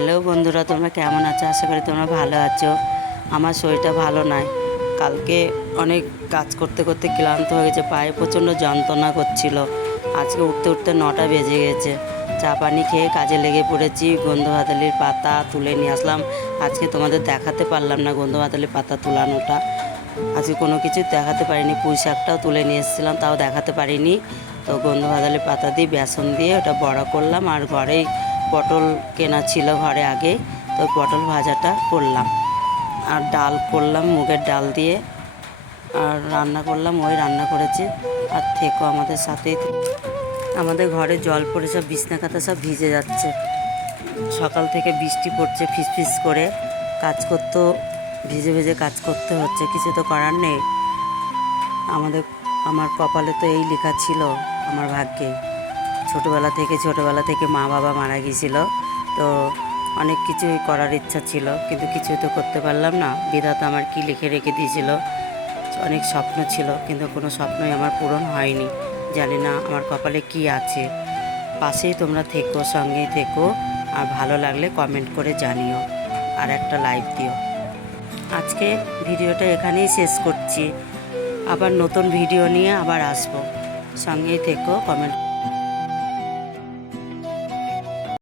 Hello বন্ধুরা, তোমরা কেমন আছো? আশা করি তোমরা ভালো আছো। আমার শরীরটা ভালো নয়। কালকে অনেক কাজ করতে করতে ক্লান্ত হয়ে গেছে, পায়ে প্রচণ্ড যন্ত্রণা করছিল। আজকে উঠতে উঠতে 9টা বেজে গেছে। চা পানি খেয়ে কাজে লেগে পড়েছি। গন্ধভাতালির পাতা তুলে নিয়ে আসলাম। আজকে তোমাদের দেখাতে পারলাম না গন্ধভাতালির পাতা তুলানোটা। আজকে কোনো কিছু দেখাতে পারিনি। পুঁই শাকটাও তুলে নিয়ে এসেছিলাম, তাও দেখাতে পারিনি। তো গন্ধভাতালির পাতা দিয়ে বেসন দিয়ে ওটা বড়া করলাম। আর ঘরেই পটল কেনা ছিল ঘরে আগে, তো পটল ভাজাটা করলাম। আর ডাল করলাম মুগের ডাল দিয়ে। আর রান্না করলাম, ওই রান্না করেছি। আর থেকো আমাদের সাথেই। আমাদের ঘরে জল পড়ে সব বিছনা কাঁথা সব ভিজে যাচ্ছে। সকাল থেকে বৃষ্টি পড়ছে ফিসফিস করে। কাজ করতেও ভিজে ভিজে কাজ করতে হচ্ছে, কিছু তো করার নেই। আমার কপালে তো এই লেখা ছিল, আমার ভাগ্যে। ছোটোবেলা থেকে মা বাবা মারা গিয়েছিল, তো অনেক কিছুই করার ইচ্ছা ছিল, কিন্তু কিছুই তো করতে পারলাম না। বিধাতা আমার কি লিখে রেখে দিয়েছিল। অনেক স্বপ্ন ছিল, কিন্তু কোনো স্বপ্নই আমার পূরণ হয়নি। জানি না আমার কপালে কি আছে। পাশেই তোমরা থেকো, সঙ্গেই থেকো। আর ভালো লাগলে কমেন্ট করে জানিও, আর একটা লাইক দিও। আজকে ভিডিওটা এখানেই শেষ করছি। আবার নতুন ভিডিও নিয়ে আবার আসবো। সঙ্গেই থেকো, কমেন্ট